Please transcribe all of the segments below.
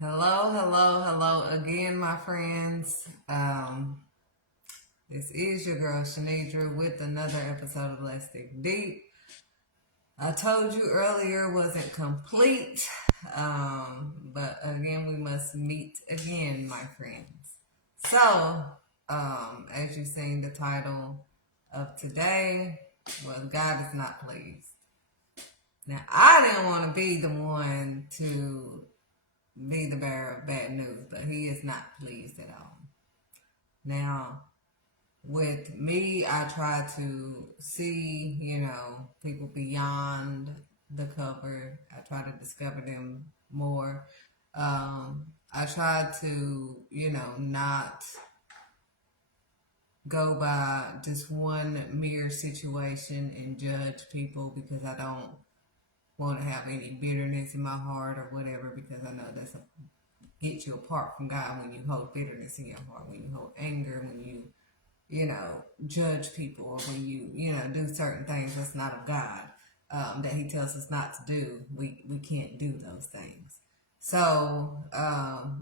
Hello, hello, hello again, my friends. This is your girl Shanidra with another episode of Let's Dig Deep. I told you earlier wasn't complete, but again, we must meet again, my friends. So, as you've seen, the title of today was God is Not Pleased. Now, I didn't want to be the one to be the bearer of bad news, but he is not pleased at all. Now, with me, I try to see, people beyond the cover. I try to discover them more. I try to, not go by just one mere situation and judge people because I don't want to have any bitterness in my heart or whatever, because I know that's get you apart from God when you hold bitterness in your heart, when you hold anger, when you judge people, or when you do certain things that's not of God, that He tells us not to do. We can't do those things. So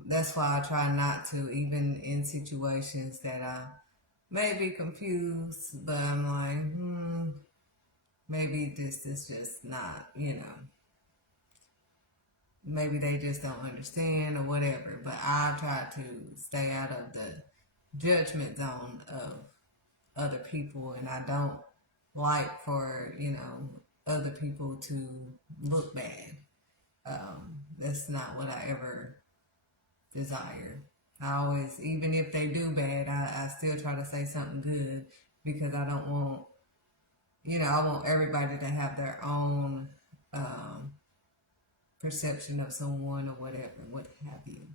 that's why I try not to, even in situations that I may be confused, but I'm like, maybe this is just not. Maybe they just don't understand or whatever. But I try to stay out of the judgment zone of other people, and I don't like for other people to look bad. That's not what I ever desire. I always, even if they do bad, I still try to say something good, because I don't want, I want everybody to have their own perception of someone or whatever, what have you.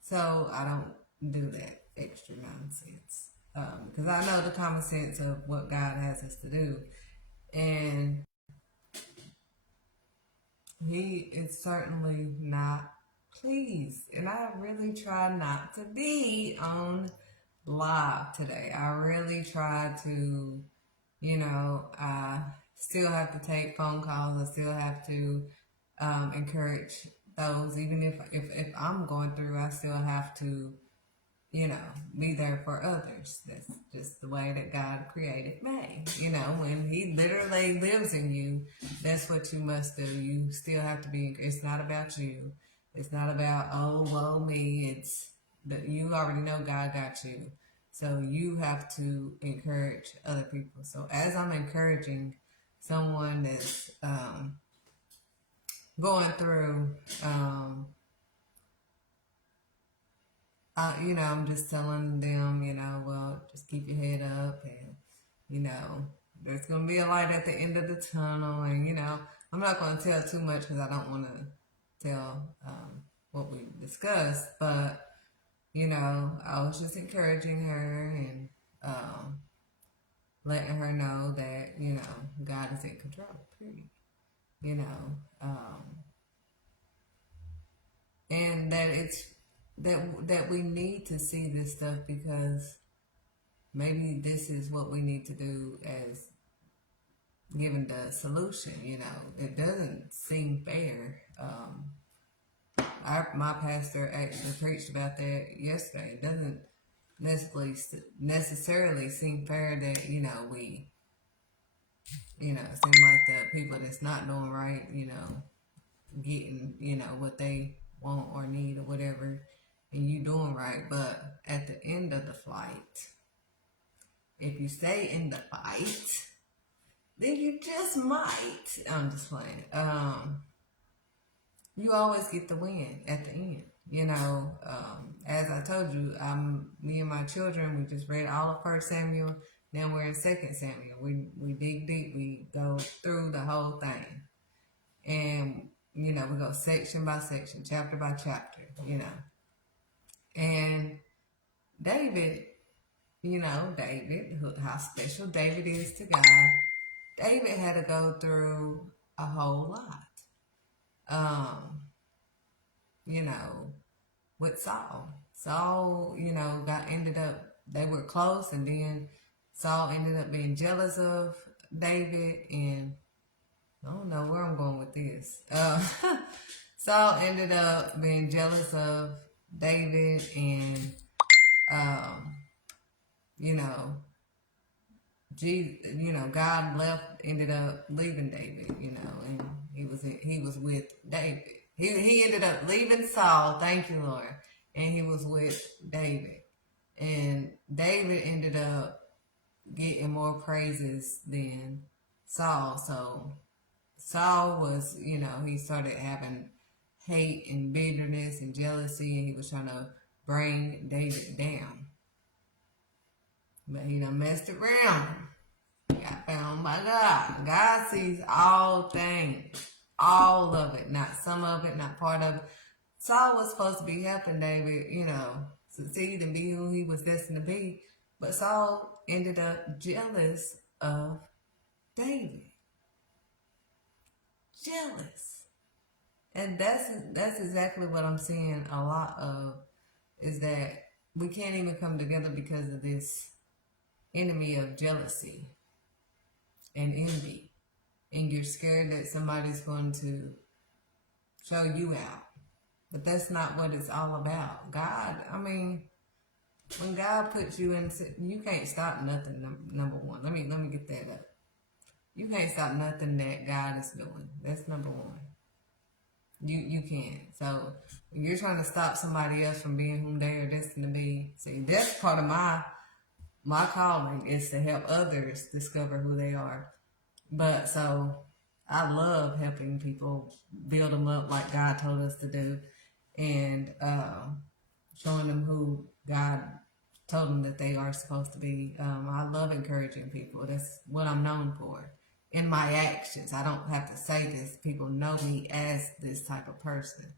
So I don't do that extra nonsense, because I know the common sense of what God has us to do, and He is certainly not pleased. And I really try not to be on live today. I really try to, I still have to take phone calls. I still have to encourage those, even if I'm going through, I still have to be there for others. That's just the way that God created me. When He literally lives in you, that's what you must do. You still have to be, it's not about you. It's not about, oh, woe me. It's that you already know God got you. So you have to encourage other people. So as I'm encouraging someone that's going through, I'm just telling them, well, just keep your head up, and, there's going to be a light at the end of the tunnel. And, I'm not going to tell too much because I don't want to tell what we discussed. But, I was just encouraging her and letting her know that, God is in control, period. You know, and that it's that we need to see this stuff, because maybe this is what we need to do as given the solution. It doesn't seem fair. My pastor actually preached about that yesterday. It doesn't necessarily seem fair that we it seems like the people that's not doing right, getting what they want or need or whatever, and you doing right. But at the end of the flight, if you stay in the fight, then you just might. I'm just playing. You always get the win at the end. As I told you, me and my children, we just read all of First Samuel. Now we're in Second Samuel. We dig deep. We go through the whole thing, and we go section by section, chapter by chapter. And David, David, how special David is to God. David had to go through a whole lot. Um, you know, with Saul. Saul, ended up, they were close, and then Saul ended up being jealous of David, and I don't know where I'm going with this. Saul ended up being jealous of David, and um, you know, God ended up leaving David, and he was with David. He ended up leaving Saul. Thank you, Lord, and he was with David, and David ended up getting more praises than Saul. So Saul was, he started having hate and bitterness and jealousy, and he was trying to bring David down. But he done messed around. Got found by God. God sees all things, all of it, not some of it, not part of it. Saul was supposed to be helping David, succeed and be who he was destined to be. But Saul ended up jealous of David. Jealous. And that's exactly what I'm seeing a lot of, is that we can't even come together because of this enemy of jealousy and envy. And you're scared that somebody's going to show you out. But that's not what it's all about. God, when God puts you in, you can't stop nothing, number one. Let me get that up. You can't stop nothing that God is doing. That's number one. You can't. So when you're trying to stop somebody else from being whom they are destined to be, see, that's part of my calling, is to help others discover who they are. But so I love helping people build them up like God told us to do, and showing them who God told them that they are supposed to be. I love encouraging people. That's what I'm known for. In my actions, I don't have to say this. People know me as this type of person.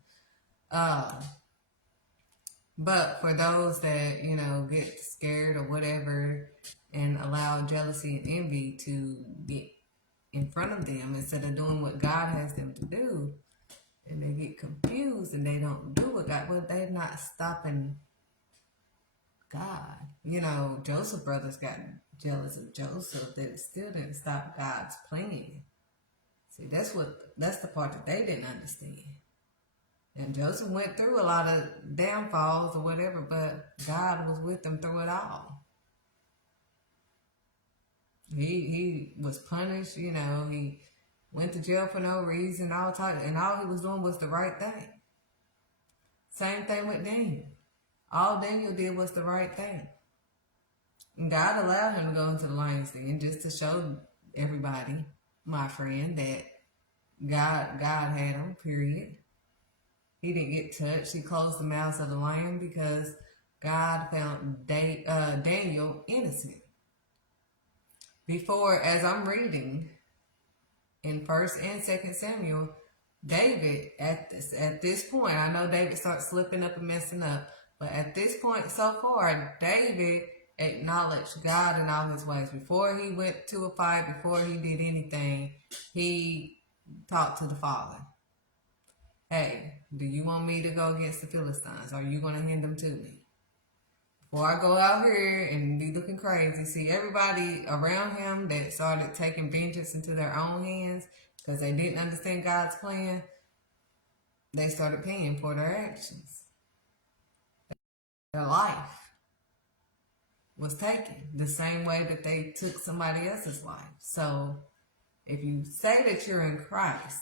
But for those that, get scared or whatever and allow jealousy and envy to get in front of them instead of doing what God has them to do, and they get confused and they don't do what God, well, they're not stopping God. Joseph brothers got jealous of Joseph. That still didn't stop God's plan. See, that's the part that they didn't understand. And Joseph went through a lot of downfalls or whatever, but God was with him through it all. He was punished, he went to jail for no reason, and all he was doing was the right thing. Same thing with Daniel. All Daniel did was the right thing. And God allowed him to go into the lion's den just to show everybody, my friend, that God had him, period. He didn't get touched. He closed the mouths of the lion because God found Daniel innocent. Before, as I'm reading in 1st and 2nd Samuel, David, at this point, I know David starts slipping up and messing up, but at this point so far, David acknowledged God in all his ways. Before he went to a fight, before he did anything, he talked to the Father. Hey, do you want me to go against the Philistines? Are you going to hand them to me? Before I go out here and be looking crazy, see, everybody around him that started taking vengeance into their own hands because they didn't understand God's plan, they started paying for their actions. Their life was taken the same way that they took somebody else's life. So if you say that you're in Christ,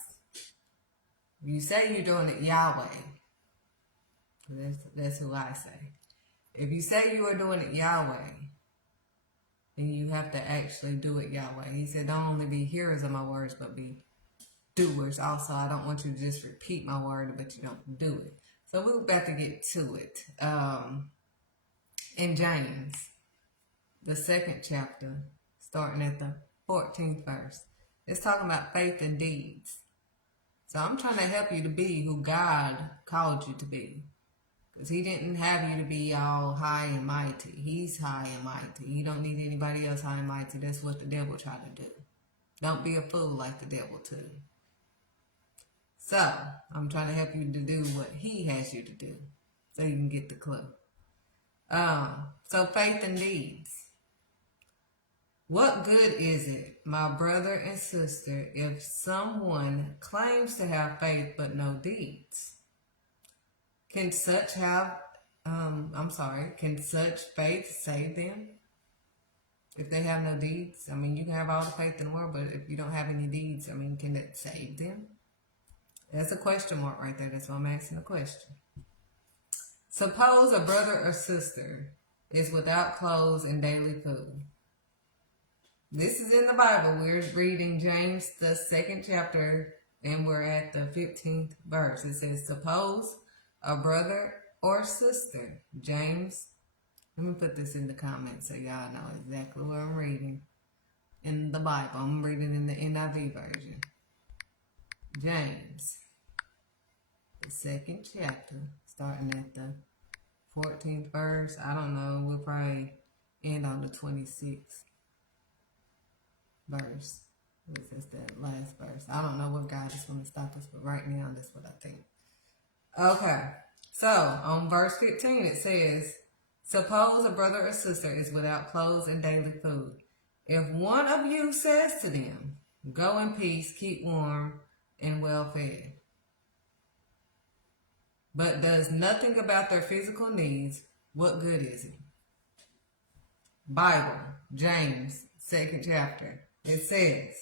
if you say you're doing it Yahweh, that's who I say. If you say you are doing it Yahweh, then you have to actually do it Yahweh. He said, don't only be hearers of my words, but be doers also. I don't want you to just repeat my word, but you don't do it. So we're about to get to it. In James, the 2nd chapter, starting at the 14th verse, it's talking about faith and deeds. So I'm trying to help you to be who God called you to be. Because he didn't have you to be all high and mighty. He's high and mighty. You don't need anybody else high and mighty. That's what the devil tried to do. Don't be a fool like the devil too. So, I'm trying to help you to do what he has you to do. So you can get the clue. So faith and deeds. What good is it, my brother and sister, if someone claims to have faith but no deeds? Can such faith save them? If they have no deeds, I mean, you can have all the faith in the world, but if you don't have any deeds, I mean, can it save them? That's a question mark right there. That's why I'm asking the question. Suppose a brother or sister is without clothes and daily food. This is in the Bible. We're reading James, the 2nd chapter, and we're at the 15th verse. It says, suppose a brother or sister, James, let me put this in the comments so y'all know exactly what I'm reading in the Bible. I'm reading in the NIV version. James, the 2nd chapter, starting at the 14th verse. I don't know, we'll probably end on the 26th verse. That's that last verse. I don't know what God is going to stop us, but right now that's what I think. Okay, so on verse 15 it says, suppose a brother or sister is without clothes and daily food. If one of you says to them, go in peace, keep warm and well fed, but does nothing about their physical needs, what good is it? Bible, James, 2nd chapter. It says,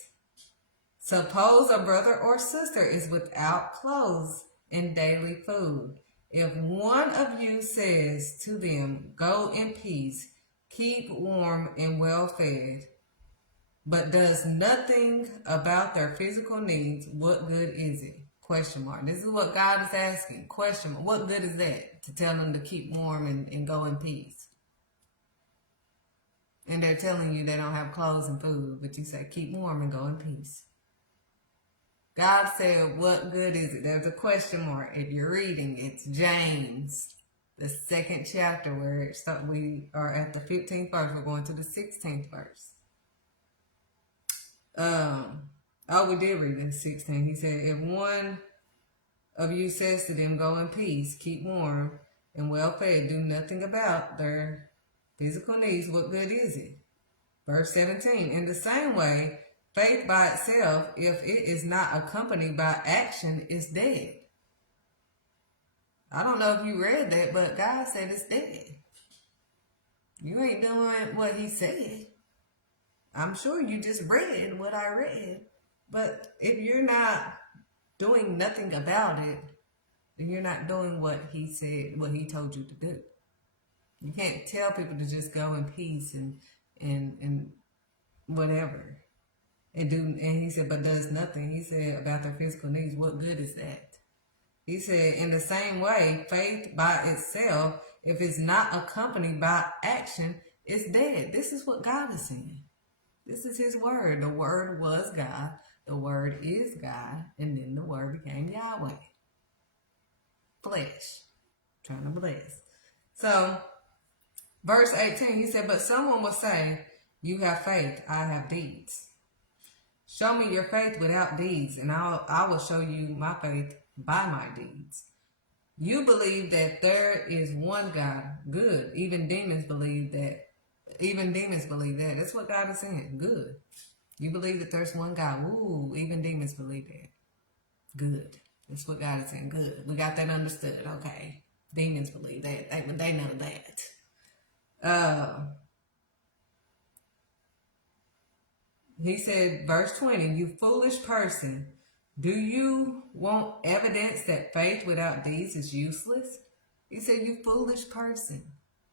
suppose a brother or sister is without clothes and daily food. If one of you says to them, go in peace, keep warm and well fed, but does nothing about their physical needs, what good is it? Question mark. This is what God is asking. Question mark. What good is that to tell them to keep warm and go in peace? And they're telling you they don't have clothes and food, but you say keep warm and go in peace. God said, what good is it? There's a question mark. If you're reading, it's James, the 2nd chapter, where we are at the 15th verse. We're going to the 16th verse. We did read in 16. He said, if one of you says to them, go in peace, keep warm and well fed, do nothing about their physical needs, what good is it? Verse 17, in the same way, faith by itself, if it is not accompanied by action, is dead. I don't know if you read that, but God said it's dead. You ain't doing what he said. I'm sure you just read what I read. But if you're not doing nothing about it, then you're not doing what he said, what he told you to do. You can't tell people to just go in peace and whatever. And he said, but does nothing. He said about their physical needs, what good is that? He said, in the same way, faith by itself, if it's not accompanied by action, it's dead. This is what God is saying. This is his word. The word was God. The word is God. And then the word became Yahweh. Flesh. Trying to bless. So, verse 18, he said, but someone will say, you have faith, I have deeds. Show me your faith without deeds, and I will show you my faith by my deeds. You believe that there is one God. Good. Even demons believe that. That's what God is saying. Good. You believe that there's one God. Ooh, even demons believe that. Good. That's what God is saying. Good. We got that understood. Okay. Demons believe that. They know that. He said, verse 20, you foolish person, do you want evidence that faith without deeds is useless? He said, you foolish person.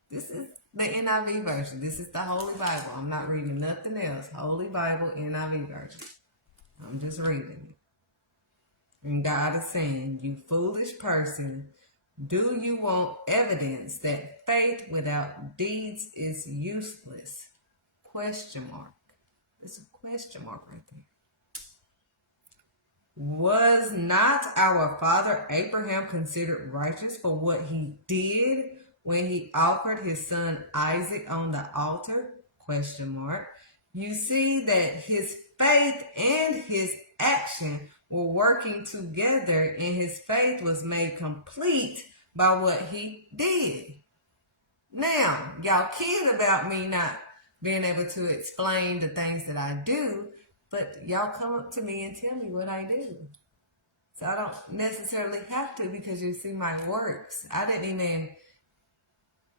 This is the NIV version. This is the Holy Bible. I'm not reading nothing else. Holy Bible, NIV version. I'm just reading it. And God is saying, you foolish person, do you want evidence that faith without deeds is useless? Question mark. There's a question mark right there. Was not our father Abraham considered righteous for what he did when he offered his son Isaac on the altar? Question mark. You see that his faith and his action were working together, and his faith was made complete by what he did. Now, y'all kid about me not being able to explain the things that I do, but y'all come up to me and tell me what I do. So I don't necessarily have to, because you see my works. I didn't even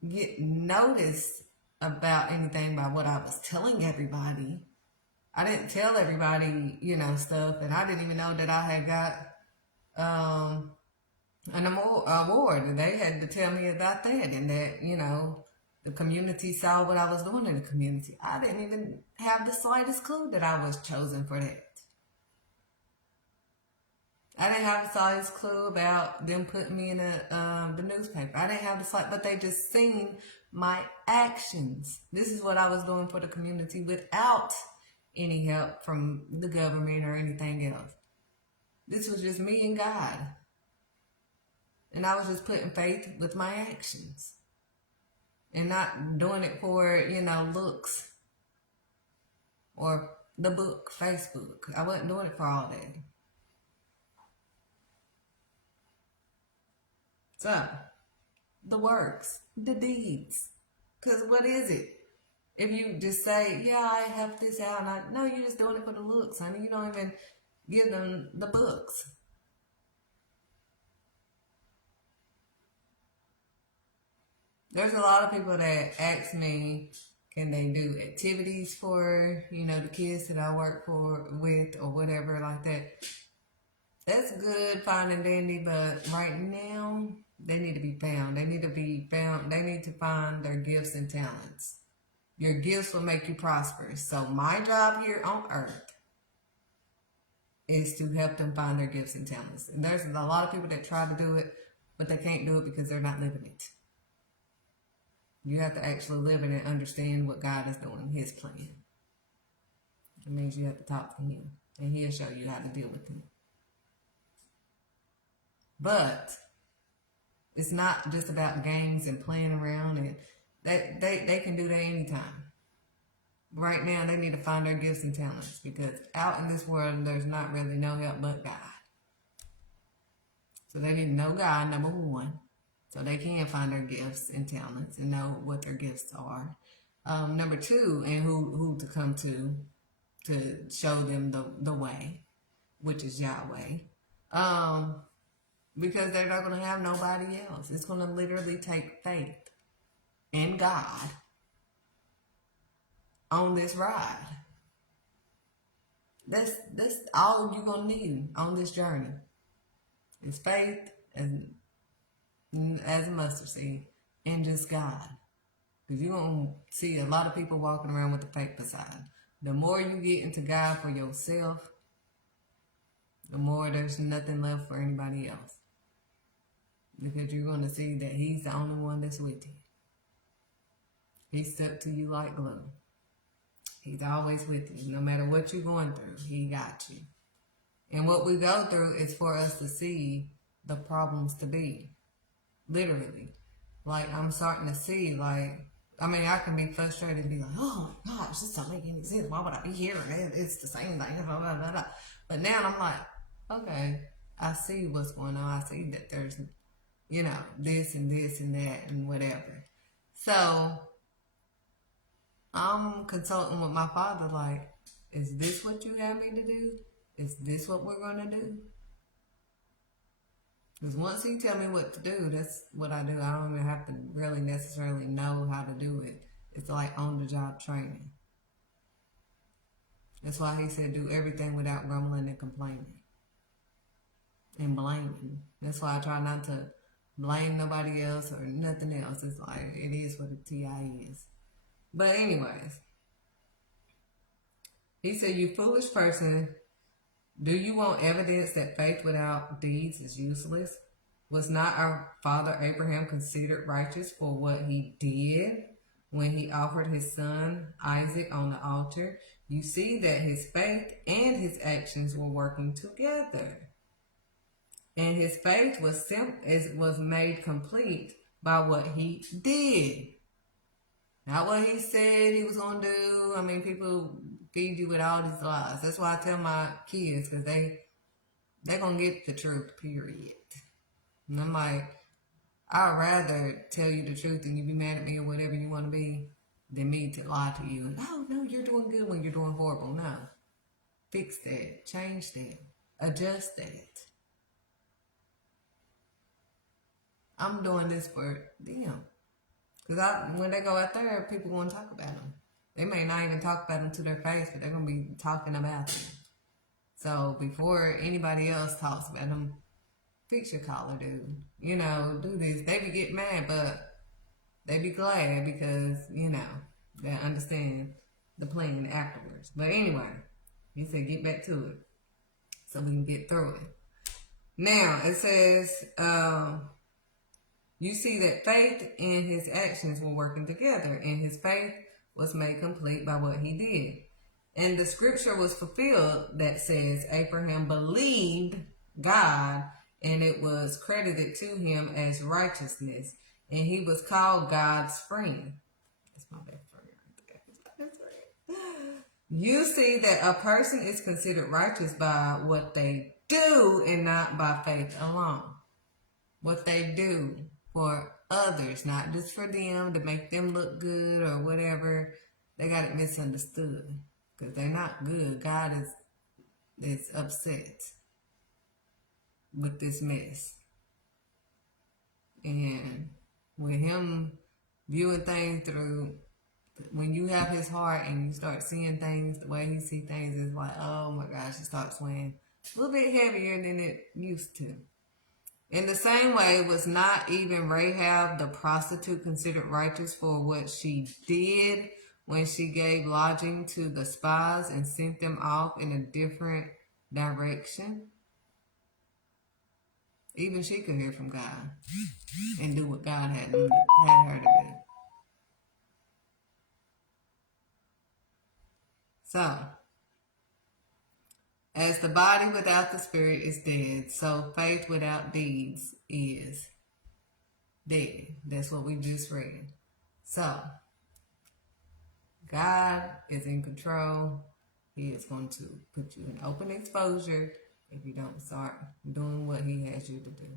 get noticed about anything by what I was telling everybody. I didn't tell everybody, stuff, and I didn't even know that I had got an award. They had to tell me about that, and that, the community saw what I was doing in the community. I didn't even have the slightest clue that I was chosen for that. I didn't have the slightest clue about them putting me in the newspaper. I didn't have the slightest, but they just seen my actions. This is what I was doing for the community without any help from the government or anything else. This was just me and God. And I was just putting faith with my actions. And not doing it for, looks. Or the book, Facebook. I wasn't doing it for all that. So, the works, the deeds. Because what is it? If you just say, yeah, I have this out, and no, you're just doing it for the looks, honey. You don't even give them the books. There's a lot of people that ask me, can they do activities for, the kids that I work with or whatever like that. That's good, fine and dandy, but right now, they need to be found. They need to be found. They need to find their gifts and talents. Your gifts will make you prosperous. So my job here on earth is to help them find their gifts and talents. And there's a lot of people that try to do it, but they can't do it because they're not living it. You have to actually live it and understand what God is doing, His plan. It means you have to talk to Him, and He'll show you how to deal with Him. But it's not just about games and playing around, and they can do that anytime. Right now, they need to find their gifts and talents, because out in this world, there's not really no help but God. So they need to know God, number one, so they can find their gifts and talents and know what their gifts are. Number two, and who to come to show them the way, which is Yahweh. Because they're not going to have nobody else. It's going to literally take faith in God on this ride. That's all you're going to need on this journey. It's faith as a mustard seed and just God. Because you're going to see a lot of people walking around with the fake facade. The more you get into God for yourself, the more there's nothing left for anybody else. Because you're going to see that He's the only one that's with you. He stuck to you like glue. He's always with you. No matter what you're going through, He got you. And what we go through is for us to see the problems to be. Literally. Like, I'm starting to see, I can be frustrated and be like, oh my gosh, this don't make any sense. Why would I be here? It's the same thing. Blah, blah, blah, blah. But now I'm like, okay, I see what's going on. I see that there's, this and this and that and whatever. So I'm consulting with my Father, like, is this what you have me to do? Is this what we're going to do? Because once He tell me what to do, that's what I do. I don't even have to really necessarily know how to do it. It's like on-the-job training. That's why He said do everything without grumbling and complaining and blaming. That's why I try not to blame nobody else or nothing else. It's like, it is what a TI is. But anyways, He said, you foolish person, do you want evidence that faith without deeds is useless? Was not our father Abraham considered righteous for what he did when he offered his son Isaac on the altar? You see that his faith and his actions were working together. And his faith was made complete by what he did. Not what he said he was going to do. People feed you with all these lies. That's why I tell my kids, because they're going to get the truth, period. And I'm like, I'd rather tell you the truth and you be mad at me or whatever you want to be. than me to lie to you. Oh, no, you're doing good when you're doing horrible. No. Fix that. Change that. Adjust that. I'm doing this for them. Because when they go out there, people going to talk about them. They may not even talk about them to their face, but they're going to be talking about them. So before anybody else talks about them, fix your collar, dude. You know, do this. They be getting mad, but they be glad because, you know, they understand the plan afterwards. But anyway, he said get back to it so we can get through it. Now, it says, you see that faith and his actions were working together, and his faith was made complete by what he did. And the scripture was fulfilled that says Abraham believed God, and it was credited to him as righteousness, and he was called God's friend. That's my best friend. You see that a person is considered righteous by what they do and not by faith alone. What they do for others, not just for them to make them look good or whatever. They got it misunderstood because they're not good. God is upset with this mess. And with him viewing things through, when you have his heart and you start seeing things the way he sees things, it's like, oh my gosh, it starts weighing a little bit heavier than it used to. In the same way, was not even Rahab the prostitute considered righteous for what she did when she gave lodging to the spies and sent them off in a different direction? Even she could hear from God and do what God had her to do. So, as the body without the spirit is dead, so faith without deeds is dead. That's what we just read. So, God is in control. He is going to put you in open exposure if you don't start doing what he has you to do.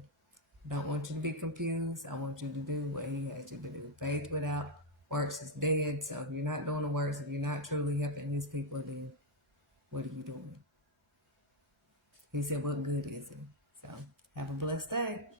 I don't want you to be confused. I want you to do what he has you to do. Faith without works is dead. So if you're not doing the works, if you're not truly helping his people, then what are you doing? He said, what good is it? So have a blessed day.